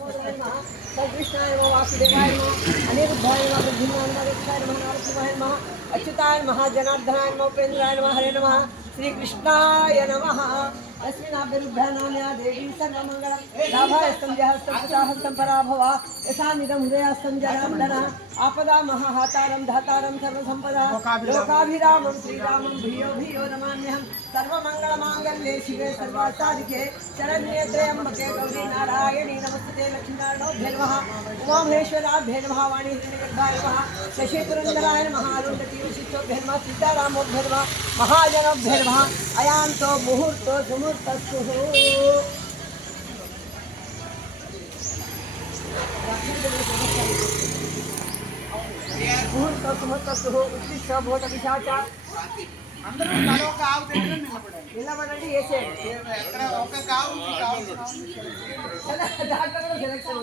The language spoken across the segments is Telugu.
दामोदराय नमः कृष्णाय नमः वासुदेवाय नमः अनिरुद्धाय नमः बुद्धिमान् नमः नमः नमः अच्युताय नमः जनार्दनाय नमः उपेन्द्राय नमः हरे नमः श्री कृष्णाय नमः अस्मिनाभिरुद्धानाम्या देवी सर्वमङ्गलं लाभाय संध्याहस्तं पराभव यथामिदं हृदयस्थं जनार्दन आपदा महाहातारं धातारं सर्वसम्पदा लोकाभिरामं श्रीरामं भियो भियो नमाम्यहं सर्वमङ्गलमाङ्गल्ये शिवे सर्वासाधिके शरण्ये त्र्यम्बके गौरी नारायणी नमस्ते लक्ष्मीनारायणाभ्ये नमः उमामहेश्वराभ्ये नमः वाणी हिरण्यगर्भाय नमः शशिपुरन्दराय नमः अरुन्धतीवशिष्टोभ्ये नमः सीतारामोभ्ये नमः महाजनोभ्ये नमः अयान्तो मुहूर्तो सुमुहूर्तस्तुः मुहूर्तो सुमुहूर्तस्तुः उत्तिष्ठ भूत पिशाचा అందరూ మరొక ఆవు దగ్గర నిలబడండి. నిలబడండి వేసేయండి ఎక్కడ ఒక కావు డాక్టర్ సెలెక్షన్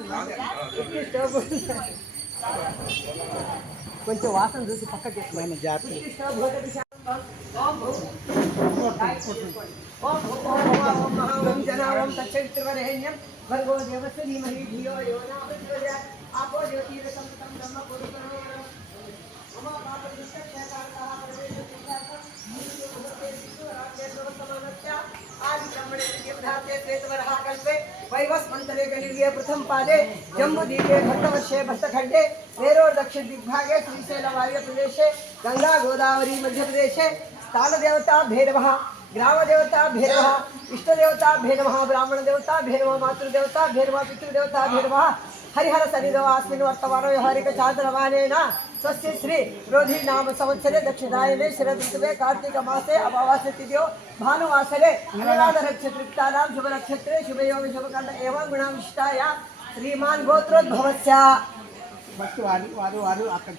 కొంచెం వాసన చూసి పక్క చేసుకున్నాను జనావం తచ్చరిత్రవరేణ్యం భర్గో దేవస్య ధీమహి ధియో యో న ప్రచోదయాత్ ఆపో జ్యోతిరసం తం బ్రహ్మ పురుషో మమ పాప దుష్కర్షకారః ప్రవేశ वैवस्मन्तरे गलिगे प्रथम पादे जम्बूदीपे भट्टवर्षे भट्टखण्डे मेरोर् दक्षिण दिग्भागे श्रीशैलवायव्य प्रदेशे गंगा गोदावरी मध्य प्रदेशे स्थानदेवता भैरवः ग्रामदेवता भैरवः इष्टदेवता भैरवः ब्राह्मण देवता भैरवः मातृदेवता भैरवः पितृदेवता भैरवः हरिहर शनिदेवास्मिन् वर्तमानो व्यवहारिक चान्द्रमानेन स्वस्य श्री रोधी नाम संवत्सरे दक्षिणायने शरद ऋतुवे कार्तिक मासे अमावास्या तिथ्यो भानुवासरे अनुराध नक्षत्रिक्तानां शुभ नक्षत्रे शुभयोगे शुभकण्ड एवं गुणविशिष्टाय श्रीमान् गोत्रोद्भवस्य ఫస్ట్ వారు అక్కడ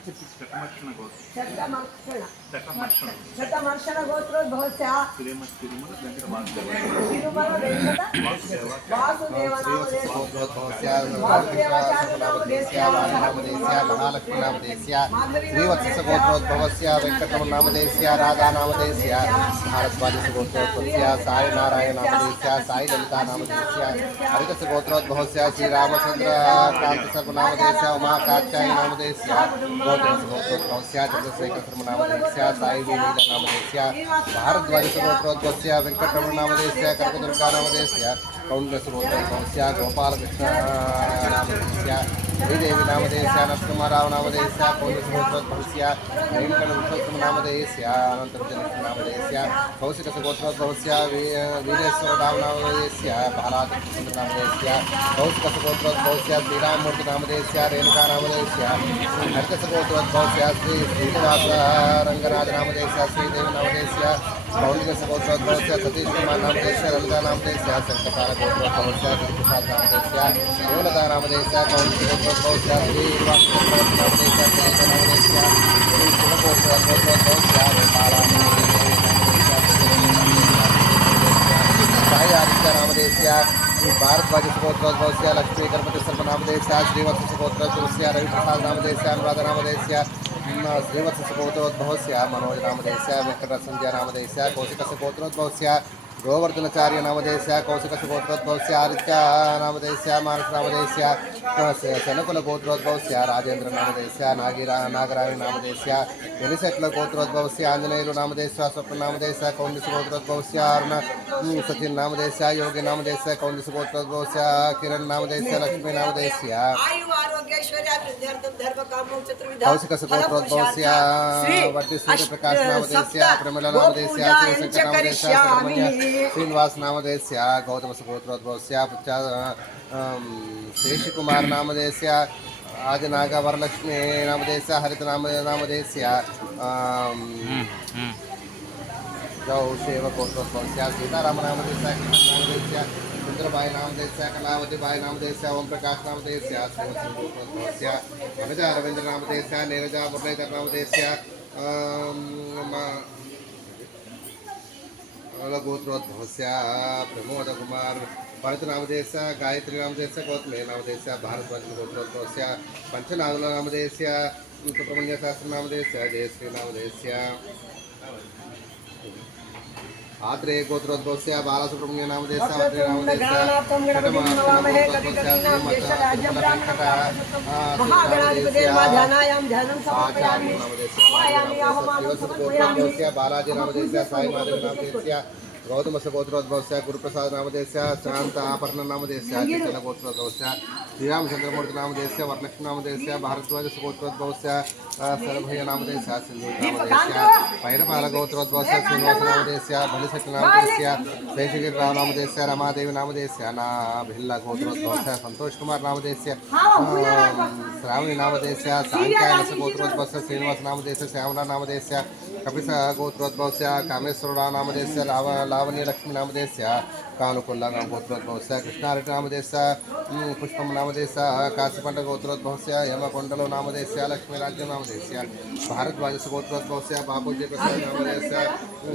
శతమర్షణ గోత్రోద్భవस्य తిరుమల వెంకట వాసుదేవ శ్రీవత్సగోత్రోద్భవస్య వెంకటరమణనామదేశ్య రాధానామదేశ్య భారద్వాజగోత్రోద్భవస్య సాయి నారాయణనామదేశ్య సాయి లలితానామదేశ్య హరికసగోత్రోద్భవస్య శ్రీరామచంద్ర కాంతసర్వనామదేశ్య ఉమాకాత్యాయనామదేశ్య గోత్రోద్భవస్య చంద్రశేఖరశర్మనామదేశ్య సాయి వీలీలనామదేశ్య భారద్వాజగోత్రోద్భవస్య వెంకటరమణనామదేశ్య కనకదుర్గానామదేశ్య కౌండ్రసగోత్రోద్భవస్య గోపాలకృష్ణనామదేశ్య శ్రీదేవి నామదేశ్య నరసింహారావు నామదేశ్య కౌండ్రసగోత్రోద్భవస్య వెంకటనామదేశ్య అనంతర్జననామదేశ్య కౌశికసగోత్రోద్భవస్య వీరేశ్వరరావు నామదేశ్య బాలాకృష్ణనామదేశ్య కౌశికసగోత్రోద్భవస్య శ్రీరామమూర్తి నామదేశ్య రేణుకానామదేశ్య హరికసగోత్రోద్భవస్య శ్రీ శ్రీనివాస రంగరాజ నామదేశ్య శ్రీదేవి నామదేశ్య కౌండికసగోత్రోద్భవస్య సతీష్ కుమార్ నామదేశ్య లలితా నామదేశ్య శంకపాల గోత్రోద్భవస్య గిరిప్రసాద్ నామదేశ్య యోలతా నామదేశ్య కౌండికసగోత్రోద్భవస్య శ్రీనివాస నామదేశ్య నామదేశ్య శ్రీ శివగోత్రోద్భవస్య సాయి ఆదిత్య నామదేశ్య భారద్వాజగోత్రోద్భవస్య లక్ష్మీ గణపతి సర్వనామదేశ్య శ్రీవత్సగోత్రోద్భవస్య రవిప్రసాద్ నామదేశ్య అనురాధ నామదేశ్య శ్రీవత్సగోత్రోద్భవస్య మనోజ్ నామదేశ్య వెంకటరసంధ్య నామదేశ్య కౌశికసగోత్రోద్భవస్య గోవర్ధనచార్య నామదేశ్య కౌశికసగోత్రోద్భవస్య ఆదిత్య నామదేశ్య మానస నామదేశ్య శనకుల గోత్రోద్భవస్య రాజేంద్ర నామదేశ్య నాగరావి నామదేశ్య ఎలిశెట్ల గోత్రోద్భవస్య ఆంజనేయులు నామదేశ్య స్వప్న నామదేశ్య కౌండిస గోత్రోద్భవస్య అరుణ సచిన్ నామదేశ్య యోగి నామదేశ్య కౌండిస గోత్రోద్భవస్య కిరణ్ నామదేశ్య లక్ష్మీ నామదేశ్య కౌశికసగోత్రోద్భవస్య వడ్డీ సూర్యప్రకాశ్ నామదేశ్య ప్రమిళ నామదేశ్య శివశంకర్ నామదేశ్య శ్రీనివాస్ నామదేశ్య గౌతమసగోత్రోద్భవస్య శేషకుమార్ నామదేశ్య ఆదినాగ వరలక్ష్మి నామదేశ్య హరిత నామదేశ్య గౌశేవ గోత్రోద్భవస్య సీతారామ నామదేశ్య నామదేశ్య చంద్రబాయి నామదేశ్య కళావతిబాయి నామదేశ్య ఓం ప్రకాశ్ నామదేశ్య శ్రీవత్సగోత్రోద్భవస్య వనజ రవీంద్ర నామదేశ్య నీరజ మురళీధర్ నామదేశ్య గోత్రోద్భవస్య ప్రమోద కుమార్ భరత నామదేశ్య గాయత్రి నామదేశ్య గౌతమి నామదేశ్య భారద్వాజ గోత్రోద్భవస్య పంచనాగుల నామదేశ్య సుబ్రహ్మణ్య శాస్త్ర నామదేశ్య జయశ్రీ నామదేశ్య आत्रेय गोत्रोद्भवस्य बालसुब्रह्मण्य नामधेयस्य गणानाथं गणपतिं नमामहे कविकवीनां ज्येष्ठराज्यं ब्राह्मणं महागणाधिपते ध्यानायां ध्यानं समर्पयामि आवायामि आहवामि समर्पयामि बालाजी नामधेयस्य साई माधव नामधेयस्य गौतमस्य गोत्रोद्भवस्य गुरुप्रसाद नामधेयस्य शांत आभरण नामधेयस्य चल गोत्रोद्भवस्य श्रीरामचंद्रमूर्ति नामधेयस्य वरलक्ष्मी नामधेयस्य भारद्वाजस्य गोत्रोद्भवस्य सरभय नामधेयस्य सिंधु नामधेयस्य पैरपाल गोत्रोद्भवस्य श्रीनिवास नामधेयस्य बलिशक्ति नामधेयस्य शेषगिरिराव नामधेयस्य रमादेवी नामधेयस्य भिल्ला गोत्रोद्भवस्य संतोष कुमार नामधेयस्य श्रावणी नामधेयस्य सांख्यायनस्य गोत्रोद्भवस्य श्रीनिवास नामधेयस्य श्यामला नामधेयस्य कपिस गोत्रोद्भवस्य कामेश्वरराव नामधेयस्य लावणी लक्ष्मी नामधेयस्य कानुकुल्ला गोत्रोद्भवस्य कृष्णारेड्डी नामधेयस्य पुष्पम नामधेयस्य काशीपंड गोत्रोद्भवस्य यमकोंडलो नामधेयस्य लक्ष्मीराज्य नामधेयस्य भारद्वाजस्य गोत्रोद्भवस्य बाबूजी प्रसाद नामधेयस्य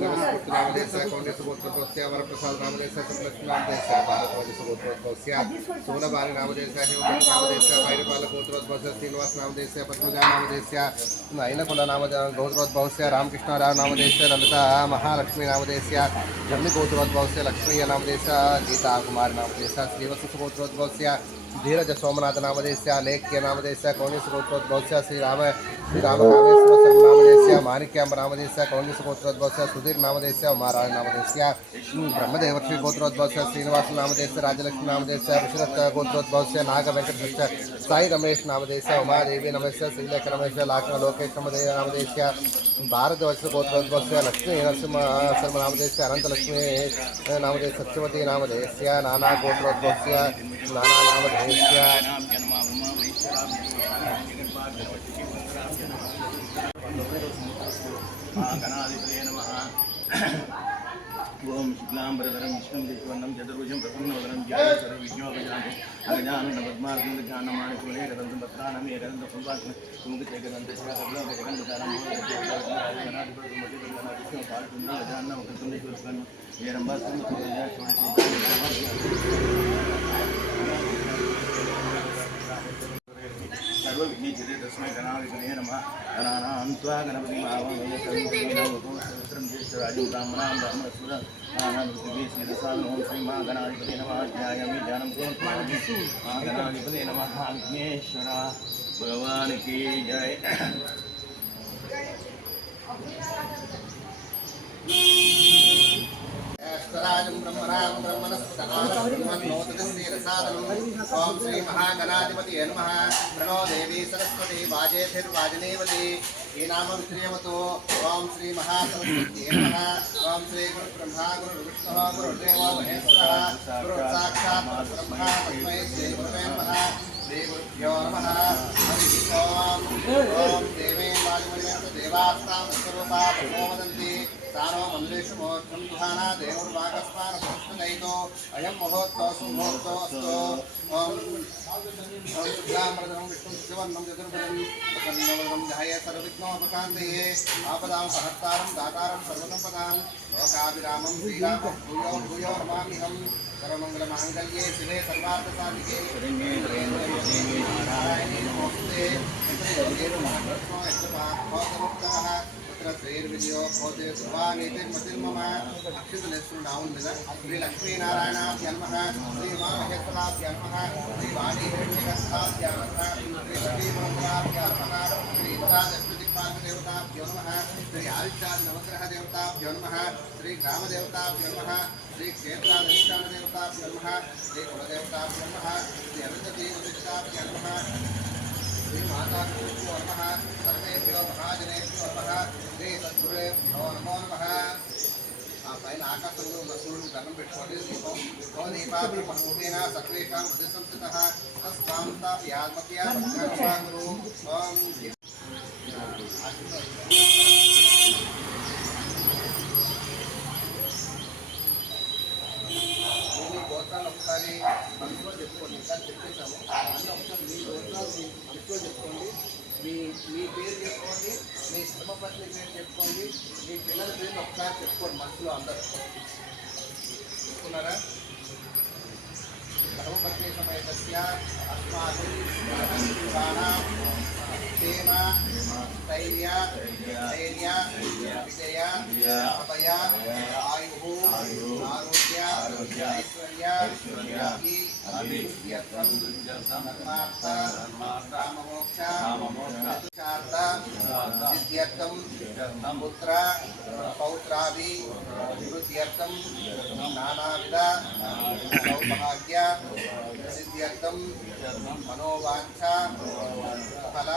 नमस्कृत नामधेयस्य कांग्रेस गोत्रोद्भवस्य वरप्रसाद नामधेयस्य सुलक्ष्मी नामधेयस्य भारद्वाजस्य गोत्रोद्भवस्य सोलबारी नामधेयस्य हेमंत नामधेयस्य भैरपाल गोत्रोद्भवस्य श्रीनिवास नामधेयस्य पद्मजा नामधेयस्य नयनकुल गोत्रोद्भवस्य रामकृष्णराव नामधेयस्य ललिता महालक्ष्मी नामधेयस्य जम्मी गोत्रोद्भवस्य लक्ष्मीय नामधेयस्य गीता कुमार नामधेयस्य श्रीवत्स गोत्रोद्भवस्य धीरज सोमनाथ नामधेयस्य लेख्य नामधेयस्य कौंडिस गोत्रोद्भवस्य श्रीरामकामेश्वर नामधेयस्य माणिक्यांब नामधेयस्य कौंडिस गोत्रोद्भवस्य सुधीर नामधेयस्य उमाराय नामधेयस्य ब्रह्मदेवर्षि गोत्रोद्भवस्य श्रीनिवास नामधेयस्य राजलक्ष्मी नामधेयस्य ऋषिरथ गोत्रोद्भवस्य नाग वेंकटेश्वर साई रमेश नामधेयस्य उमादेवी नमस्य श्रीलेख रमेश लाक्ष्म लोकेश नामधेयस्य भारद्वाज गोत्रोद्भवस्य लक्ष्मी नरसिंह शर्मा नामधेयस्य अनंतलक्ष्मी नामधेयस्य सत्यवती नामधेयस्य नाना गोत्रोद्भवस्य नाना नामधेयस्य ओम शुक्लांबरधरं विष्णुं शशिवर्णं चतुर्भुजं प्रसन्नवदनं ध्यायेत् विघ्नोपशान्तिं अगजाननं पद्मार्कं ध्यानमाणिक्यमणि रदन्तं पत्राणं एकदन्तं फुल्वासनं सुमुखचैकदन्तं चक्रकल्पं सर्वविघ्नेश्वरे तस्मै गणाधिपतये नमः गणानां त्वा गणपतिम् आवाहयामि सहस्रं ज्येष्ठराजं ब्राह्मणां ब्राह्मणस्वराणां पृथिवी श्रीरसादनं ओं श्री महागणाधिपतये नमः ध्यायामि ध्यानं समर्पयामि महागणाधिपतये नमः विघ्नेश्वर भगवान की जय। राजं ब्रह्मणां ओम श्री महागणाधिपतये नमः प्रणो देवी सरस्वती वाजेभिर्वाजिनीवती ईनामं श्रीयवतो ओम श्री महासरस्वत्यै नमः ओम श्री गुरुब्रह्मा गुरुर्विष्णुः गुरुर्देवो महेश्वरः गुरुसाक्षात् परब्रह्म तस्मै श्री गुरुवे नमः श्री गुरुभ्यो नमः हरिः ओम ओम देवे वायुमयेन देवास्तां स्वरूपा तमो वदन्ति तानो मल्लेषु मोक्षं दुहाना देवोर्वागस्मान् प्रश्नदयितो अयं मुहूर्तो सुमुहूर्तोऽस्तु ओम शुक्लांबरधरं विष्णुं शशिवर्णं चतुर्भुजं प्रसन्नवदनं ध्यायेत् सर्वविघ्नोपशान्तये आपदां सहर्तारं दातारं सर्वसम्पदां लोकाभिरामं श्रीरामं भूयो भूयो नमाम्यहं सर्वमङ्गलमाङ्गल्ये शिवे सर्वार्थसाधिके नारायणे नमोऽस्तुते श्रीर्विजयो भवते सुभानीतिर्मतिर्मम अक्षितलेश्वरनामं మీద श्री लक्ष्मीनारायणाभ्य नमः श्री उमामहेश्वराभ्य नमः श्री वाणीहिरण्यगर्भाभ्य नमः श्री श्रीमङ्गलाभ्य नमः श्री इंद्रादष्टदिक्पालकदेवताभ्यो नमः श्री आदित्यादिनवग्रहदेवताभ्यो नमः श्री ग्रामदेवताभ्यो नमः श्री क्षेत्राधिष्ठानदेवताभ्यो नमः श्री कुलदेवताभ्यो नमः श्री अरुन्धतीवदिष्टाभ्यो नमः श्री माताभ्यो नमः सर्वेभ्यो महाजनेभ्यो नमः श्री सद्गुरुभ्यो नमो नमः పైన ఆకాశంలో ఉన్న సూర్యుడు దండం పెట్టుకోండి దీపం దీపాభిమూర్తేన సర్వేషాం హృదయ సంస్థితః తస్మాంతాప్యాత్మక్యాగురు ఓం మీ గోత్రాలు ఒకసారి మనసులో చెప్పుకోండి ఇంకా చెప్పేసాము అన్నీ ఒకసారి మీ గోత్రాలు మనసులో చెప్పుకోండి మీ పేరు చెప్పుకోండి మీ ధర్మపత్ని పేరు చెప్పుకోండి మీ పిల్లల పేరు ఒకసారి చెప్పుకోండి మనసులో అందరూ చెప్పుకున్నారా ధర్మపత్ని సమేతస్య అస్మాకం क्षेम स्थैर्य धैर्य विजय अभय आयुः आरोग्य ऐश्वर्य अभिवृद्ध्यर्थं धर्मार्थ काममोक्ष सिद्ध्यर्थं पुत्र पौत्राभिवृद्ध्यर्थं नानाविध सौभाग्य सिद्ध्यर्थं मनोवांछा फल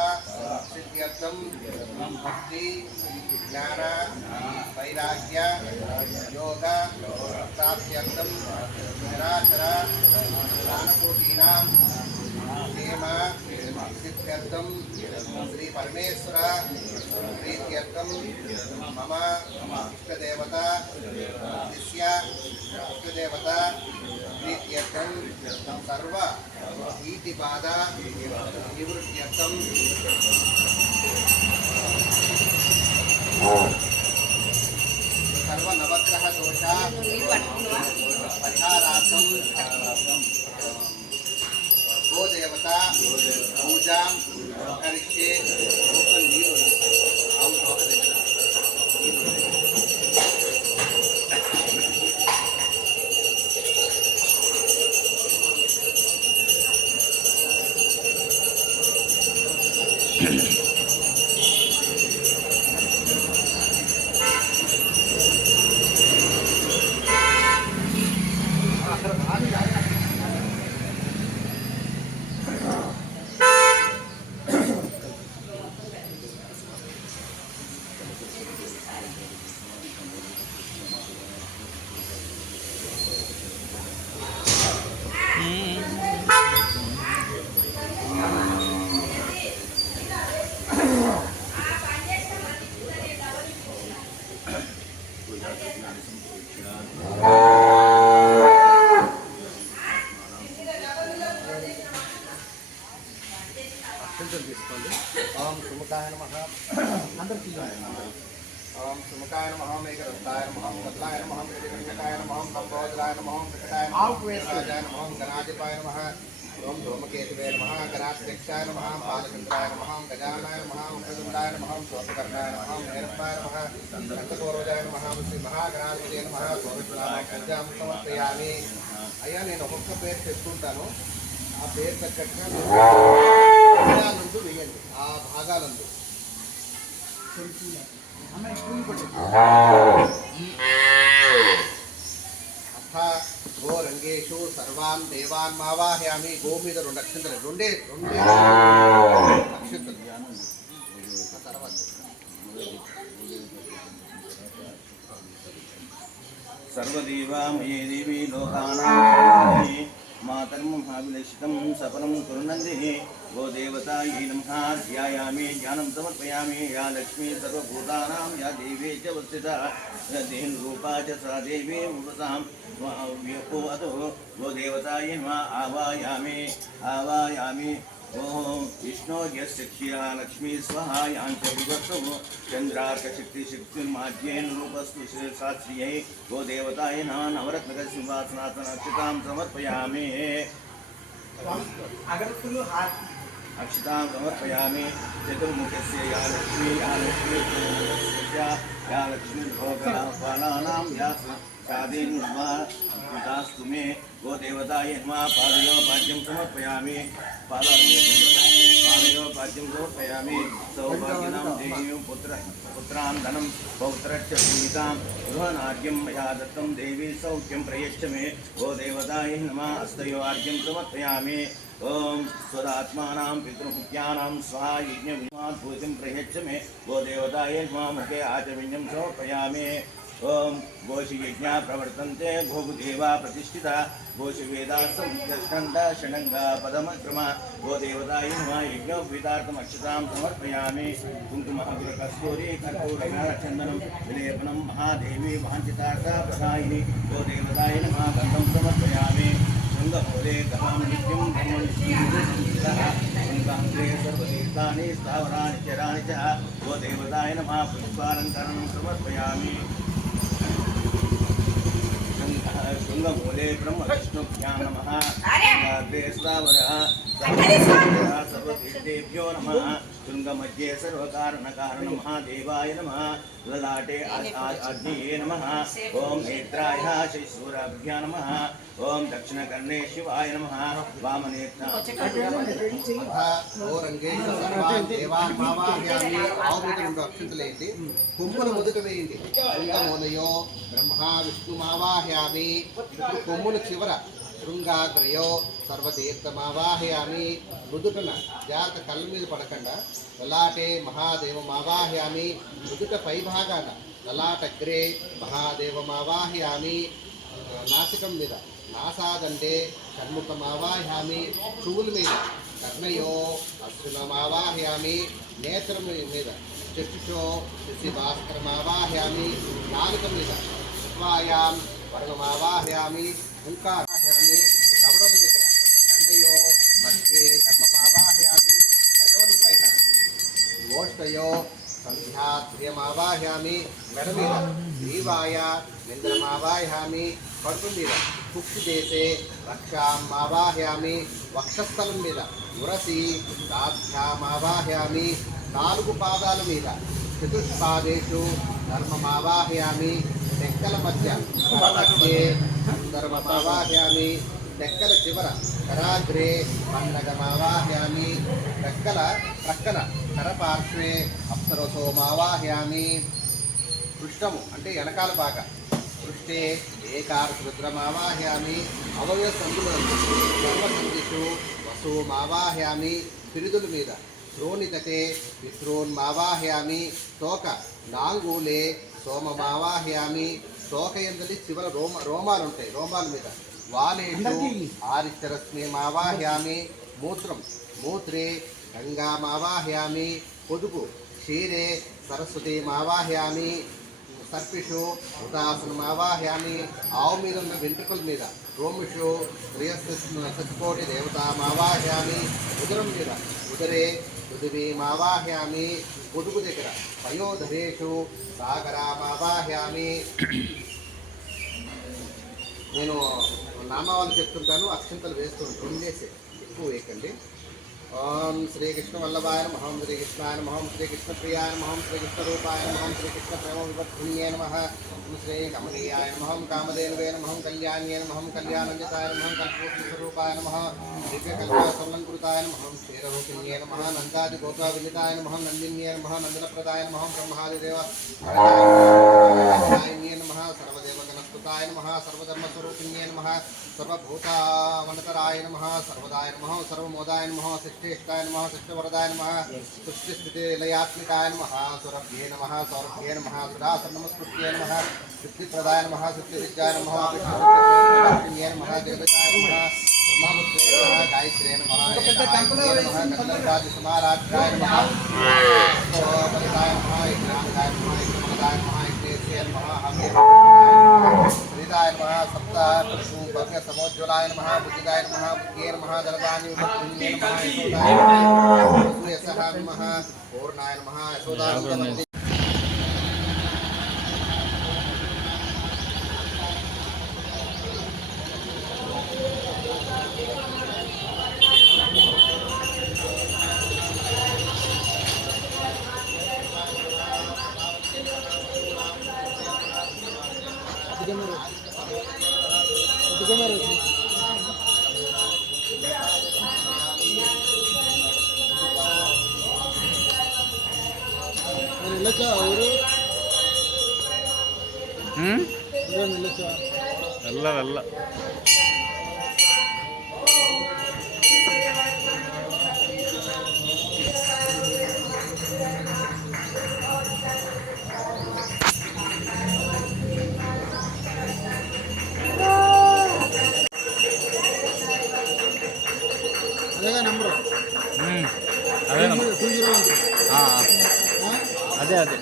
सिद्ध्यर्थं भक्ति ज्ञान वैराग्य योग प्राप्त्यर्थं निराचर ज्ञानकोटीनां क्षेम सिद्ध्यर्थं श्री परमेश्वर प्रीत्यर्थं मम इष्टदेवता शिष्य इष्टदेवता प्रीत्यर्थं सर्व भीतिबाधा निवृत्त्यर्थं सर्व नवग्रह दोष परिहारार्थं गोदेवता पूजा करिष्ये ओम सुमुखाय नमः ओम सुमुखाय नमः मेघरत्ताय नमः कत्लाय नमः मेघकर्णकाय नमः कंबोदराय नमः विकटाय नमः गणाधिपाय नमः ओम धूमकेतवे नमः गणाध्यक्षाय नमः बालचंद्राय नमः गजाननाय नमः मुखदुंडाय नमः सोमकर्णाय नमः भैरवाय नमः दंतपूर्वजाय नमः श्री महागणाधिपतये नमः పూజాం సమర్పయామి అయ్యా నేను ఒక్కొక్క పేరు చెప్పుకుంటాను ఆ పేరు తగ్గట్టుగా భాగాలందు వేయండి ఆ భాగాలందు అథ గో రంగేషు సర్వాన్ దేవాన్ మావాహయామి గో మీద 2 అక్షంతలు రెండే అక్షంతలు తర్వాత सर्वदेवा मये देवी लोकानां मातर्महाभिलषितं सफलं कुर्वन्ति गोदेवतायै नमः ध्यायामि ज्ञानं समर्पयामि या लक्ष्मी सर्वभूतानां या देवी च वस्थिता देहरूपा च सा देवी उपसां अतो गोदेवतायै नमः आवायामि ओम विष्णु यस्या लक्ष्मी स्वाहा यांच विवत्सो चंद्रार्कशक्तिशक्तिर्माध्येन रूपस्तु शास्त्रीयै गोदेवतायै नवरत्नकसिंहासनासनाक्षतां समर्पयामि अक्षतां समर्पयामि चतुर्मुखस्य या लक्ष्मी भोगपालानां या साधीनुस्वास्तु मे गोदेवतायै नमः पादयोपाद्यं समर्पयामि पादयोपाद्यं समर्पयामि सौभाग्यनां देवीं पुत्रान् धनं पौत्रश्च सीतां गृहनार्यं मया दत्तं देवी सौख्यं प्रयच्छ मे गोदेवतायै नमः हस्तयोर्घ्यं समर्पयामि ओम स्वदात्मानां पितृमुख्यानां स्वाहा यज्ञविद्वान् पूजिं प्रयच्छ मे गोदेवतायै नमः मुखे आचमनीयं समर्पयामि ओम गोषियज्ञा प्रवर्तन्ते गोदेवा प्रतिष्ठिता गोषवेदास्संस्कन्दा षडङ्गा पदमक्रमा गोदेवतायै नमः यज्ञोपवीतार्थम् अक्षतां समर्पयामि कुङ्कुमः कस्तूरी कर्पूरचन्दनं विलेपनं महादेवी वाञ्छितार्था प्रदायिनी गोदेवतायै नमः गन्धं समर्पयामि शृङ्गमूले गतां नित्यं ब्रह्मणि सर्वतीर्थानि स्थावराणि चराणि च गोदेवतायै नमः पुष्पालङ्करणं समर्पयामि शृङ्गमूले ब्रह्मविष्णुभ्यां नमः स्थावरः सर्वतीर्थेभ्यो नमः శృంగమధ్యే సర్వకారణకారణ మహాదేవాయ నమః లలాటే అగ్నియే నమః ఓం నేత్రాయ శైశూరాభ్యా నమః ఓం దక్షిణకర్ణే శివాయ నమః వామనేత్ర అక్షంతలేండి కొమ్ములు మొదట వేయండి శృంగమూలయో బ్రహ్మ విష్ణుమావాహయామి. ఇప్పుడు కొమ్ముల చివర శృంగాగ్రయో సర్వతీర్థమావాహయామి. నుదుటన జాగ్రత్త కళ్ళ మీద పడకుండా లలాటే మహాదేవమావాహయామి. నుదుట పై భాగాన లలాటగ్రే మహాదేవమావాహయామి. నాసికం మీద నాసాదండే షణ్ముఖమావాహయామి. చెవుల మీద కర్ణయో అశ్వినమావాహయామి. నేత్రం మీద చక్షుషో శశిభాస్కరమావాహయామి. నాలుక మీద శివాయాం వరుణమావాహయామి. ఓంకారాహయామి. దవడల దగ్గర దండయో మధ్యే ధర్మమావాహయామి. పెదవుల పైన ఓష్టయో సంధ్యాధ్రియమావాహయామి. మెడ మీద జీవాయ నింద్రమావాహయామి. కడుపు మీద కుక్కు చేసే రక్షామావాహయామి. వక్షస్థలం మీద ఉరసి దాధ్యామావాహయామి. 4 పాదాల మీద చతుష్పాదేషు ధర్మమావాహయామి. డెక్కల మధ్య మధ్యే సందర్భమావాహయామి. డెక్కల చివర కరాగ్రే పన్నగమావాహయామి. డెక్కల ప్రక్కన కరపార్శ్వే అప్సరసోమావాహయామి. పృష్ఠము అంటే వెనకాల భాగ పృష్ఠే ఏకారుద్రమావాహయామి. అవయవ సందులను సర్వసందిషు వసుమావాహయామి. పిరుదుల మీద శ్రోణితటే విశ్రోన్మావాహయామి. తోక నాంగూలే సోమమావాహయామి. తోక ఎందలి చివర రోమాలు ఉంటాయి. రోమాల మీద వాలేషు ఆరిత్యరశ్మిమావాహయామి. మూత్రం మూత్రే గంగామావాహయామి. పొదుపు క్షీరే సరస్వతీమావాహయామి. సర్పిషు హృతాసనమావాహయామి. ఆవు మీద ఉన్న వెంట్రుకల మీద రోమిషు శ్రేయస్కోటి దేవతామావాహయామి. ఉదరం మీద ఉదరే పృథివీమావాహయామి. పొదుగు దగ్గర పయోధరేషు సాగరామావాహయామి. నేను నామాలు చెప్తుంటాను, అక్షంతలు వేస్తుంటాను. ఉండేసి ఎక్కువ వేయకండి. ఓం శ్రీకృష్ణ వల్లభాయ నమః. ఓం శ్రీకృష్ణాయ నమః. ఓం శ్రీకృష్ణ ప్రియాయ నమః. ఓం శ్రీకృష్ణ రూపాయ నమః. ఓం శ్రీకృష్ణ ప్రేమ వివర్ధన్యే నమః. ఓం శ్రీ కమనీయాయ నమః. ఓం కామధేనువే నమః. ఓం కళ్యాణ్యే నమః. ఓం కళ్యాణంజతాయ నమః. ఓం కల్పవృక్షస్వరూపాయ నమః. దివ్యకల్పసంలంకృతాయ నమః. ఓం క్షీరరూపిణ్యే నమః. నందాది గోత్రవిదితాయ నమః. నందిన్యే నమః. నందనప్రదాయ నమః. బ్రహ్మాదిదేవ నమః. సర్వదేవగణస్తుతాయ నమః. సర్వధర్మస్వరూపిణ్యే నమః. సర్వభూతావనతరాయ నమః. సర్వదాయ నమః. సర్వమోదాయ నమః. శిష్ఠేష్టాయ నమః. శిష్టవరదాయ నమః. సృష్టిస్థితిలయాత్మికాయ నమః. సురభ్యే నమః. సౌరభ్యే నమః. సురాసనమస్కృత్యే నమః. సిద్ధిప్రదాయ నమః. సిద్ధివిద్యాయ నమః. విష్ణుప్రియ నమః. దేవతాయ నమః. బ్రహ్మపుత్రే నమః. గాయత్రే నమః. కల్లాది సమారాధ్యాయ నమః. ఫలితాయ నమః. జ్ఞానదాయ నమః. యజ్ఞమదాయ నమః. యజ్ఞేశ్వర నమః. హవ్యాయ నమః. సప్త భవ్య సమోజ్వలాయ నమః. బుద్ధిదాయ నమః. బుద్ధ్యే నమః. జలదాని విభక్తిన్యే నమః. యశోదాయ నమః. సూయసః నమః. పూర్ణాయ నమః. యశోదానందమతి వెల్ల వెల్ల అదే అదే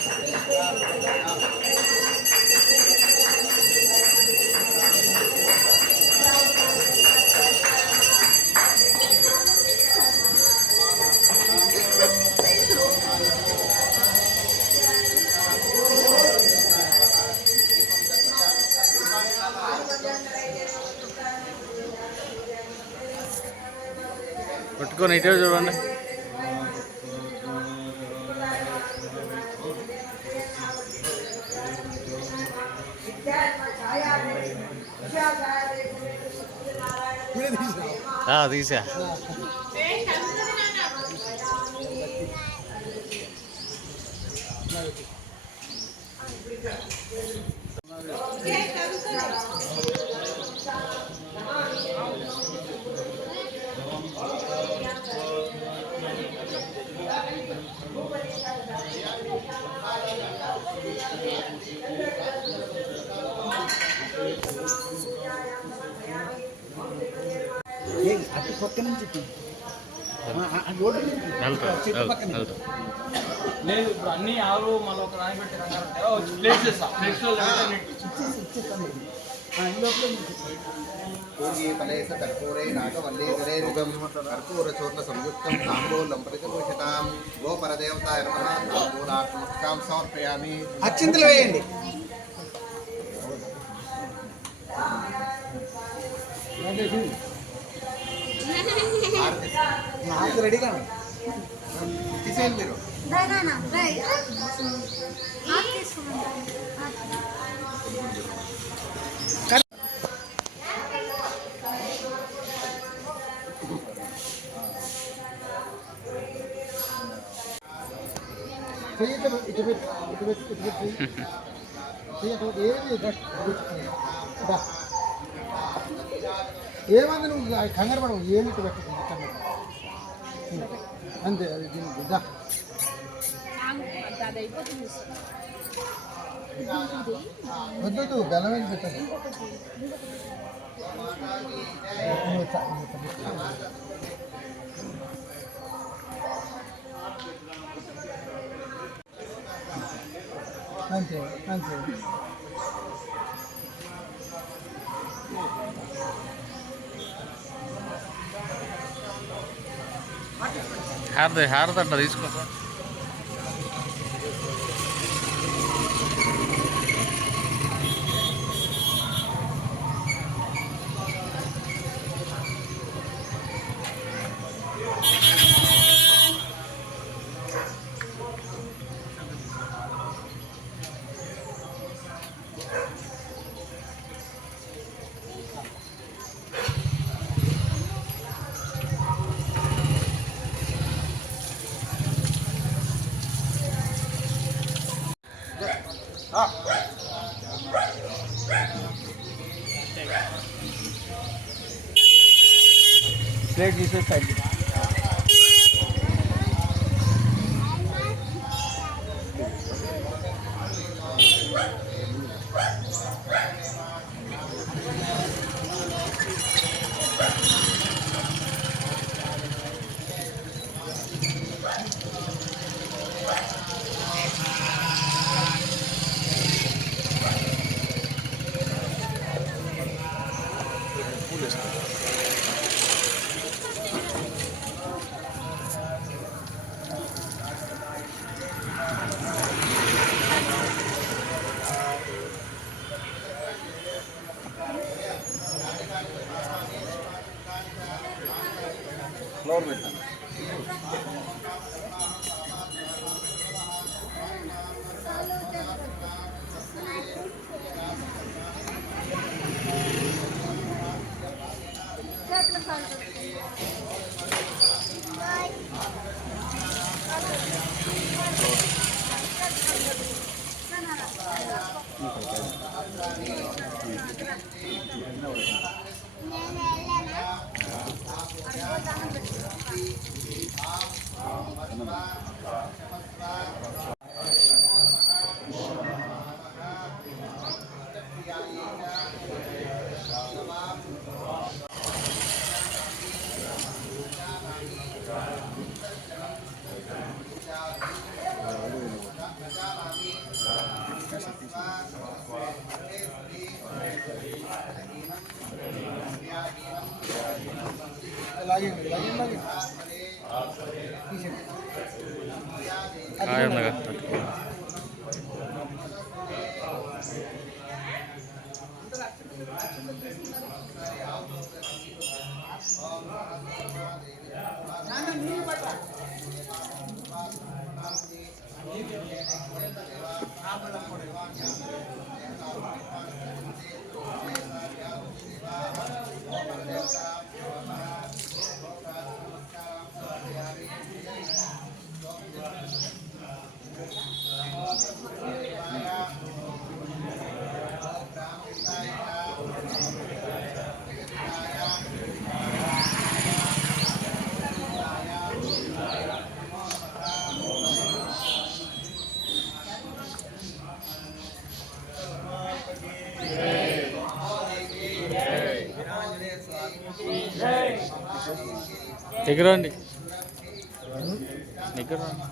పట్టుకొని ఇటే చూడండి. తీసా అటు పక్క నుంచి లేదు ఇప్పుడు అన్ని ఆరు మళ్ళీ ఒక రాయి పెట్టి ప్లేసెస్ పూర్వీ ఫలేశ కర్పూరే నాగవల్లీకరేరుగం కర్పూరచూర్ణ సంయుక్తం తాంబూలం ప్రతిభూషితాం గోపరదేవతాయ నమః తాంబూలార్పణం సమర్పయామి. అత్యంతలు వేయండి. నాకు రెడీగా తీసేయండి మీరు. ఏమంది నువ్వు కంగారు పడవు, ఏమి పెట్టు అంతే. అది వద్దు, బెల్లం వేసి పెట్టదు. అంతే అంతే. హారదంట తీసుకో. ప్లేట్ తీసేస్తాయి. ఫ్లోర్ పెట్టండి. దగ్గర రండి దగ్గర రండి.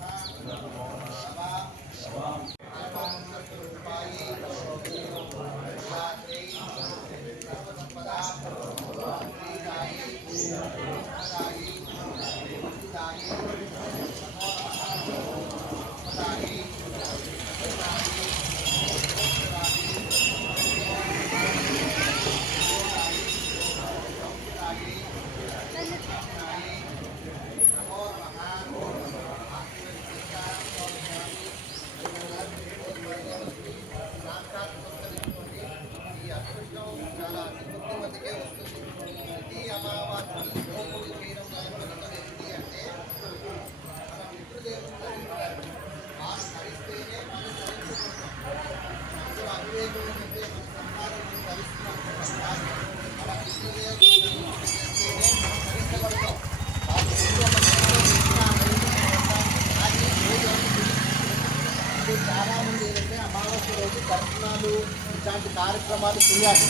చాలా మంది ఏంటంటే అమావాస్య రోజు దర్శనాలు ఇలాంటి కార్యక్రమాలు చేయాలి.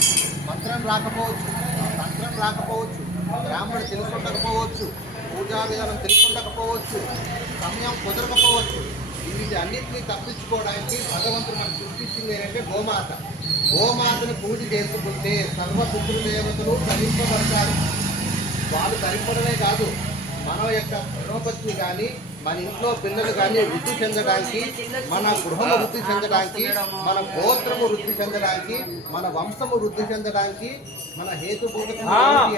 మంత్రం రాకపోవచ్చు, తంత్రం రాకపోవచ్చు, బ్రాహ్మణుడు తెలుసుండకపోవచ్చు, పూజా విధానం తెలుసుండకపోవచ్చు, సమయం కుదరకపోవచ్చు. వీటి అన్నింటినీ తప్పించుకోవడానికి భగవంతుడు మనకు సృష్టించింది ఏంటంటే గోమాత. గోమాతను పూజ చేసుకుంటే సర్వ పితృదేవతలు తరింపబడతారు. వాళ్ళు తరింపడమే కాదు, మన యొక్క మనోపత్ని కానీ మన ఇంట్లో పిల్లలు కానీ వృద్ధి చెందడానికి, మన గృహము వృద్ధి చెందడానికి, మన గోత్రము వృద్ధి చెందడానికి, మన వంశము వృద్ధి చెందడానికి మన హేతుభూతం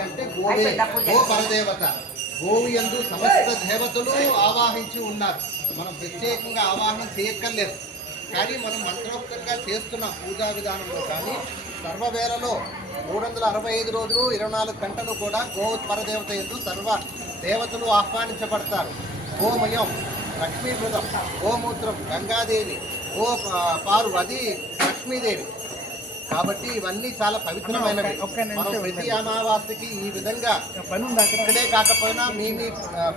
అంటే గోవే. గో పరదేవత. గోవు యందు సమస్త దేవతలు ఆవాహించి ఉన్నారు. మనం ప్రత్యేకంగా ఆవాహనం చేయక్కర్లేదు, కానీ మనం మంత్రోక్తంగా చేస్తున్న పూజా విధానంలో కానీ సర్వవేళలో 365 రోజులు 24 గంటలు కూడా గో పరదేవత యందు సర్వ దేవతలు ఆహ్వానించబడతారు. గోమయం లక్ష్మీప్రదం, గోమూత్రం గంగాదేవి, గో పారు అది లక్ష్మీదేవి. కాబట్టి ఇవన్నీ చాలా పవిత్రమైనవి. మనం ప్రతి అమావాస్యకి ఈ విధంగా ఇక్కడే కాకపోయినా మీ మీ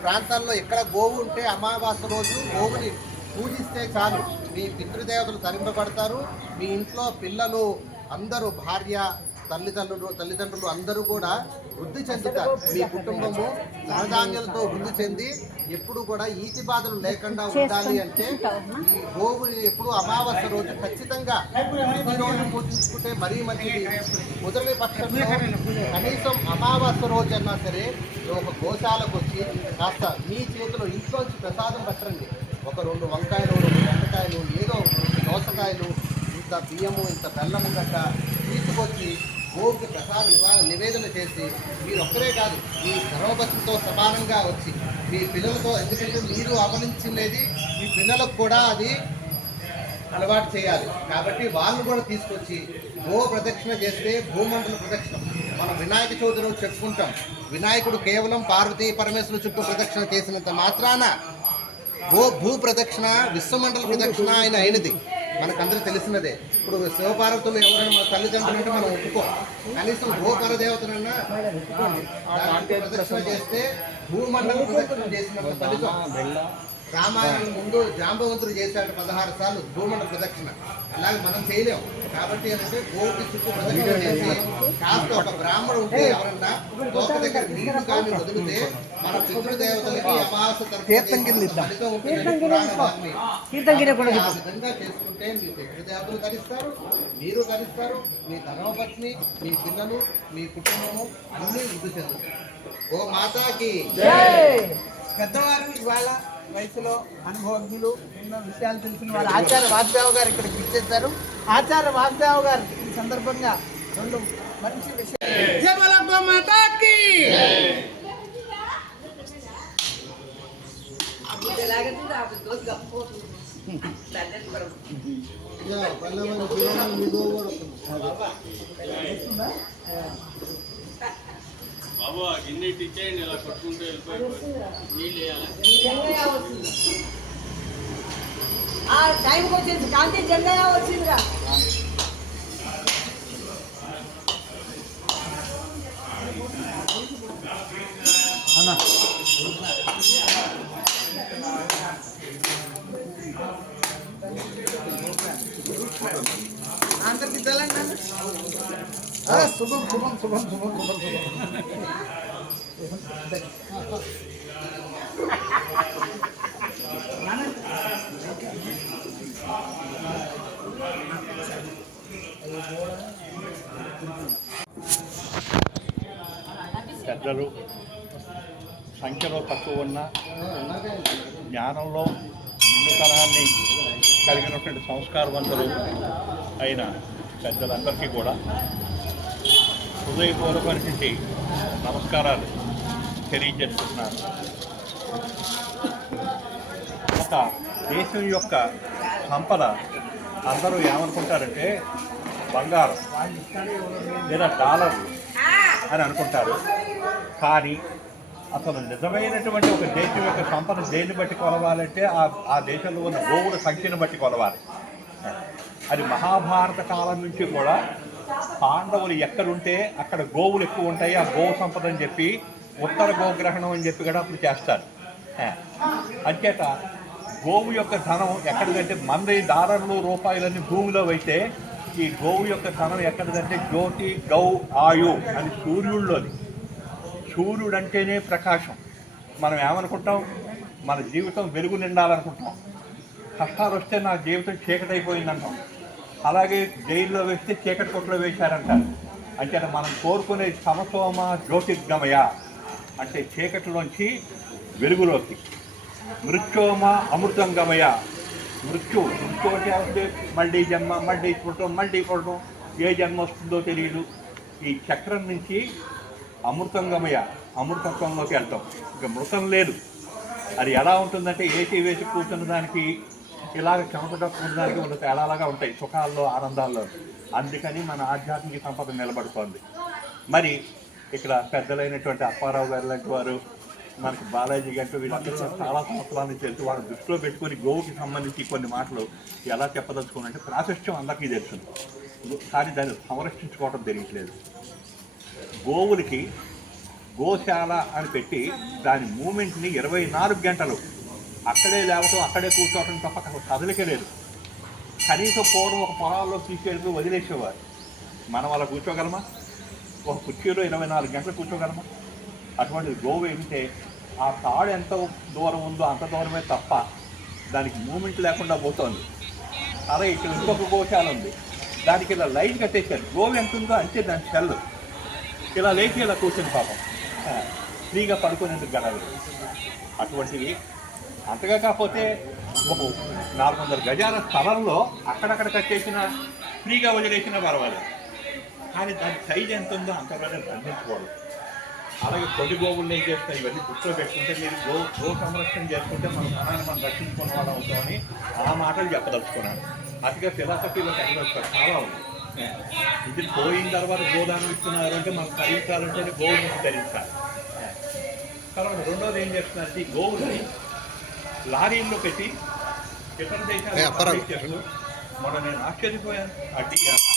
ప్రాంతాల్లో ఎక్కడ గోవు ఉంటే అమావాస్య రోజు గోవుని పూజిస్తే చాలు, మీ పితృదేవతలు తరింపబడతారు. మీ ఇంట్లో పిల్లలు అందరూ, భార్య, తల్లిదండ్రులు అందరూ కూడా వృద్ధి చెందుతారు. మీ కుటుంబము ధనధాన్యాలతో వృద్ధి చెంది ఎప్పుడు కూడా ఈతి బాధలు లేకుండా ఉండాలి అంటే ఈ గోవుని ఎప్పుడు అమావాస్య రోజు ఖచ్చితంగా ప్రతిరోజు పూజించుకుంటే మరీ మంచిది. మొదటి పక్షంలో కనీసం అమావాస్య రోజు అన్నా సరే ఒక గోశాలకు వచ్చి కాస్త మీ చేతిలో ఇంట్లోంచి ప్రసాదం పట్టండి. ఒక 2 వంకాయలు, 2 బెండకాయలు, ఏదో 2 దోసకాయలు, ఇంత బియ్యము, ఇంత బెల్లము గట్ట తీసుకొచ్చి గోవుకి ప్రసాదం నివేదన చేసి మీరు ఒక్కరే కాదు, మీ ధర్మపత్నితో సమానంగా వచ్చి మీ పిల్లలతో, ఎందుకంటే మీరు అవలంబించినది మీ పిల్లలకు కూడా అది అలవాటు చేయాలి. కాబట్టి వాళ్ళు కూడా తీసుకొచ్చి గో ప్రదక్షిణ చేస్తే భూమండల ప్రదక్షిణ. మనం వినాయక చవితి రోజు చెప్పుకుంటాం, వినాయకుడు కేవలం పార్వతీ పరమేశ్వరుల చుట్టూ ప్రదక్షిణ చేసినంత మాత్రాన భూ ప్రదక్షిణ విశ్వమండల ప్రదక్షిణ అయినది మనకందరూ తెలిసినదే. ఇప్పుడు శివపార్వతులు ఎవరైనా మన తల్లిదండ్రులు అంటే మనం ఒప్పుకోం, కనీసం గోపరదేవతనన్నా ప్రదక్షిణ చేస్తే భూమండల ప్రదక్షిణ చేసినంత ఫలితం. రామాయణం ముందు జాంబవంతుడు చేశాడు 16 సార్లు భూమండల ప్రదక్షిణ. అలాగే మనం చేయలేం. కాబట్టి ఏంటంటే గోవుకి చుట్టూ ప్రదక్షిణ చేసి కాస్త ఒక బ్రాహ్మణుడు ఉంటే ఎవరన్నా తోక దగ్గర నీళ్లు కానీ వదిలితే మన పితృదేవతలకి అమావాస్య ఫలితం ఉంటుంది. ఆ విధంగా చేసుకుంటే మీ పితృదేవతలు ధరిస్తారు, మీరు ధరిస్తారు, మీ ధర్మపత్ని, మీ పిల్లలు, మీ కుటుంబము అన్నీ వృద్ధి చెందుతారు. ఓ మాతాకి పెద్దవారు ఇవాళ వయసులో అనుభవజ్ఞులు ఎన్నో విషయాలు తెలిసిన వాళ్ళు ఆచార్య వాసుదేవ గారు ఇక్కడికి ఇచ్చేశారు. ఆచార్య వాసుదేవ గారు ఈ సందర్భంగా 2 మంచి విషయాలు. జై బోలో గో మాతాకి. బాబు గిన్నె ఇచ్చేయండి, ఇలా కొట్టుకుంటూ వెళ్ళిపోయి నీళ్ళు వేయాలి. టైంకి వచ్చింది, కాంతి జెండా వచ్చిందిరా. అందరికి తెలంగాణ శుభం శుభం శుభం శుభం శుభం శుభం. పెద్దలు సంఖ్యలో తక్కువ ఉన్న జ్ఞానంలో ముందుతనాన్ని కలిగినటువంటి సంస్కారవంతులు అయిన పెద్దలందరికీ కూడా హృదయపూర్వకమైనటువంటి నమస్కారాలు తెలియజేస్తున్నాను. ఒక దేశం యొక్క సంపద అందరూ ఏమనుకుంటారంటే బంగారం లేదా డాలర్లు అని అనుకుంటారు. కానీ అసలు నిజమైనటువంటి ఒక దేశం యొక్క సంపద దేన్ని బట్టి కొలవాలంటే ఆ దేశంలో ఉన్న గోవుల సంఖ్యను బట్టి కొలవాలి. అది మహాభారత కాలం నుంచి కూడా పాండవులు ఎక్కడుంటే అక్కడ గోవులు ఎక్కువ ఉంటాయి, ఆ గోవు సంపద అని చెప్పి ఉత్తర గోగ్రహణం అని చెప్పి కూడా అప్పుడు చేస్తారు. అంచేత గోవు యొక్క ధనం ఎక్కడికంటే మంది డాలర్లు రూపాయలన్నీ భూమిలో అయితే ఈ గోవు యొక్క ధనం ఎక్కడికంటే జ్యోతి గౌ ఆయు అని సూర్యుడిలోని. సూర్యుడు అంటేనే ప్రకాశం. మనం ఏమనుకుంటాం, మన జీవితం వెలుగు నిండాలనుకుంటాం. కష్టాలు వస్తే నా జీవితం చీకటి అయిపోయిందంటాం. అలాగే జైల్లో వేస్తే చీకటి కొట్లో వేశారంటారు. అంటే మనం కోరుకునే సమసోమ జ్యోతిర్గమయ అంటే చీకటిలోంచి వెలుగులోకి, మృత్యోమ అమృతంగమయ మృత్యు అంటే వస్తే మళ్ళీ జన్మ, మళ్ళీ పుట్టడం, ఏ జన్మ వస్తుందో తెలియదు. ఈ చక్రం నుంచి అమృతంగమయ అమృతత్వంలోకి వెళ్తాం. ఇంకా మృతం లేదు. అది ఎలా ఉంటుందంటే ఏసీ వేసి కూర్చున్న దానికి ఇలాగ చెమటకుండా దానికి ఉన్న తేడాలాగా ఉంటాయి సుఖాల్లో ఆనందాల్లో. అందుకని మన ఆధ్యాత్మిక సంపద నిలబడుతోంది. మరి ఇక్కడ పెద్దలైనటువంటి అప్పారావు గారు లాంటి వారు, మనకి బాలాజీ గారు, వీళ్ళందరూ చాలా సంవత్సరాల నుంచి తెలుసు. వాళ్ళని దృష్టిలో పెట్టుకొని గోవుకి సంబంధించి కొన్ని మాటలు ఎలా చెప్పదలుచుకోవాలంటే ప్రాశస్త్యం అందరికీ తెలుస్తుంది, కానీ దాన్ని సంరక్షించుకోవడం తెలియట్లేదు. గోవులకి గోశాల అని పెట్టి దాని మూమెంట్ని 24 గంటలు అక్కడే లేవటం, అక్కడే కూర్చోవటం తప్ప అసలు కదలికే లేదు. కనీసం పూర్వం ఒక పొలాల్లో తీసుకెళ్ళి వదిలేసేవారు. మనం అలా కూర్చోగలమా? ఒక కుర్చీలో 24 గంటలు కూర్చోగలమా? అటువంటి గోవు ఏమిటే ఆ తాడు ఎంత దూరం ఉందో అంత దూరమే తప్ప దానికి మూమెంట్ లేకుండా పోతుంది. అలాగే ఇక్కడ ఇంకొక గోశాల ఉంది, దానికి ఇలా లైట్ కట్టేశారు. గోవు ఎంత ఉందో అంతే దాని సెల్ ఇలా లేచి ఇలా కూర్చొని పాపం ఫ్రీగా పడుకునేందుకు గడవదు. అటువంటివి అంతగా కాకపోతే ఒక 400 గజాల స్థలంలో అక్కడక్కడ కట్టేసిన ఫ్రీగా వదిలేసినా పర్వాలేదు. కానీ దాని సైజ్ ఎంత ఉందో అంతగానే బంధించుకోవడం. అలాగే కొద్ది గోవులు ఏం చేస్తాయి, ఇవన్నీ గుర్తులో పెట్టుకుంటే మీరు గో సంరక్షణ చేసుకుంటే మన ధనాన్ని మనం రక్షించుకున్న వాళ్ళు అవుతామని ఆ మాటలు చెప్పదలుచుకున్నాను. అతిగా ఫిలాసఫీలో తగ్గదలుచుకోవాలి చాలా ఉంది. ఇది పోయిన తర్వాత గోదానం ఇస్తున్నారు అంటే మనం తరించాలంటే గోవుల నుంచి తరించాలి. తర్వాత రెండోది ఏం చేస్తున్నారంటే ఈ గోవుల్ని లారీల్లో పెట్టి ఇతర దేశాలు మొన్న నేను ఆశ్చర్యపోయాను.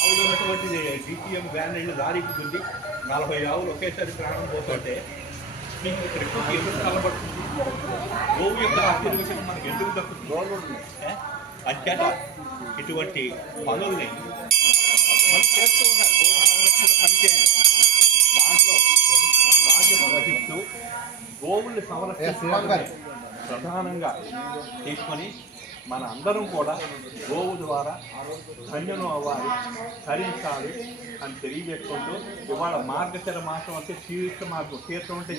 ఆవులు ఉన్నటువంటి DTM వ్యాన్ అయితే లారీకి ఉంది 40 ఆవులు ఒకేసారి ప్రాణం పోతుంటే మీకు ప్రకృతి ఎందుకు కలబడుతుంది? గోవు యొక్క ఆశ్చర్యం మనకి ఎందుకు దక్కుతుంది? అంచేత ఇటువంటి పనుల్ని మనం చేస్తూ ఉన్నారు. గోవు సంరక్షణ సమితి దాంట్లో బాధ్యత వహిస్తూ గోవుల్ని సంరక్షణ ప్రధానంగా తీసుకొని మన అందరం కూడా గోవు ద్వారా ధన్యను అవ్వాలి, తరించాలి అని తెలియజేసుకుంటూ ఇవాళ మార్గశిర మాసం అంటే తీర్థ మార్గం. తీర్థం అంటే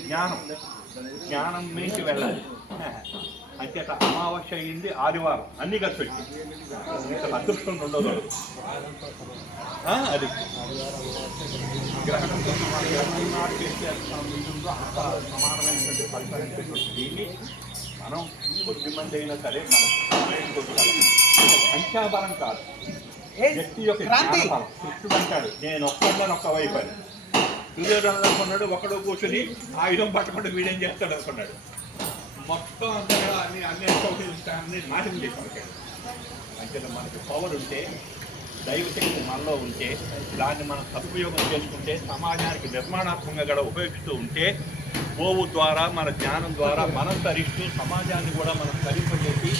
జ్ఞానం మించి వెళ్ళాలి. అంచేత అమావాస్య అయింది, ఆదివారం అన్నీ కలిసి వచ్చింది. ఇంత అదృష్టం రెండోది అది గ్రహణం అంత సమానమైనటువంటి ఫలితాన్ని దీన్ని మనం కొద్ది మంది అయినా సరే మనం సంఖ్యాబలం కాదు, వ్యక్తి యొక్క జ్ఞానబలం. కృష్ణుడు అంటాడు నేను ఒక్కడిని ఒక్క వైపు అని. సూర్యోదయం అనుకున్నాడు, ఒకడు కూర్చొని ఆయుధం పట్టకుండా వీడేం చేస్తాడు అనుకున్నాడు. మొత్తం అంతగా అన్ని నాశనం చేసి అంటే మనకి పవర్ ఉంటే, దైవశక్తి మనలో ఉంటే, దాన్ని మనం సదుపయోగం చేసుకుంటే, సమాజానికి నిర్మాణాత్మకంగా కూడా ఉపయోగిస్తూ ఉంటే, గోవు ద్వారా మన జ్ఞానం ద్వారా మనం తరిస్తూ సమాజాన్ని కూడా మనం తరింపజేసి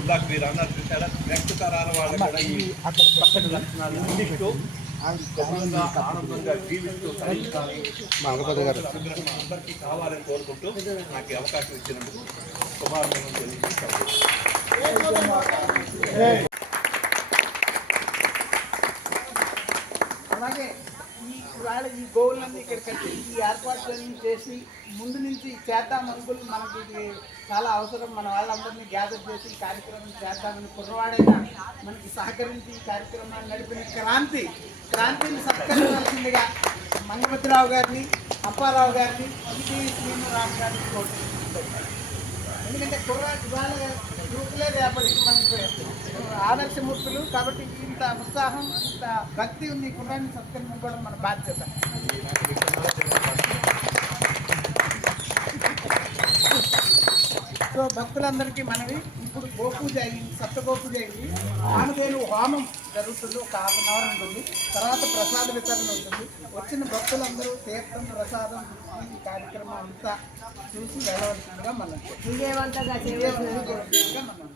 ఇందాక మీరు అన్నారు చూసారా, నెక్స్ట్ తరాల వాళ్ళు కూడా ఈ చక్కటి లక్షణాలు అందిస్తూ సుఖంగా ఆనందంగా జీవిస్తూ మంగపతి గారు అందరికీ కావాలని కోరుకుంటూ నాకు ఈ అవకాశం ఇచ్చినందుకు శుభాకాంక్షలు తెలియజేస్తాను. అలాగే ఇవాళ ఈ గోవులన్నీ ఇక్కడ కట్టి ఈ ఏర్పాట్లన్నీ చేసి ముందు నుంచి చేద్దాం అనుకుని మనకి ఇది చాలా అవసరం. మన వాళ్ళందరినీ గ్యాదర్ చేసి ఈ కార్యక్రమం చేద్దామని కుర్రవాడైనా మనకి సహకరించి ఈ కార్యక్రమాన్ని నడిపిన క్రాంతిని సత్కరించాల్సిందిగా మంగపతిరావు గారిని, అప్పారావు గారిని, శ్రీనివాసరావు గారిని కోరుకుంటున్నాను. ఎందుకంటే ఇవాళ యువకులే రేపటి మనకి ఆదర్శమూర్తులు కాబట్టి ఇంత ఉత్సాహం, ఇంత భక్తి ఉంది. ఈ కుర్రాన్ని సత్కరించుకోవడం మన బాధ్యత. సో భక్తులందరికీ మనవి, ఇప్పుడు గోపూజ అయింది, సప్తగోపూజ అయింది. ఆమెదేను హోమం జరుగుతుంది, ఒక హాఫ్ అన్ అవర్ ఉంటుంది. తర్వాత ప్రసాద వితరణ ఉంటుంది. వచ్చిన భక్తులందరూ తీర్థం, ప్రసాదం ఈ కార్యక్రమం అంతా చూసి వెళ్ళవలసిందిగా మనం విజయవంతంగా చేయవలసిందిగా మనం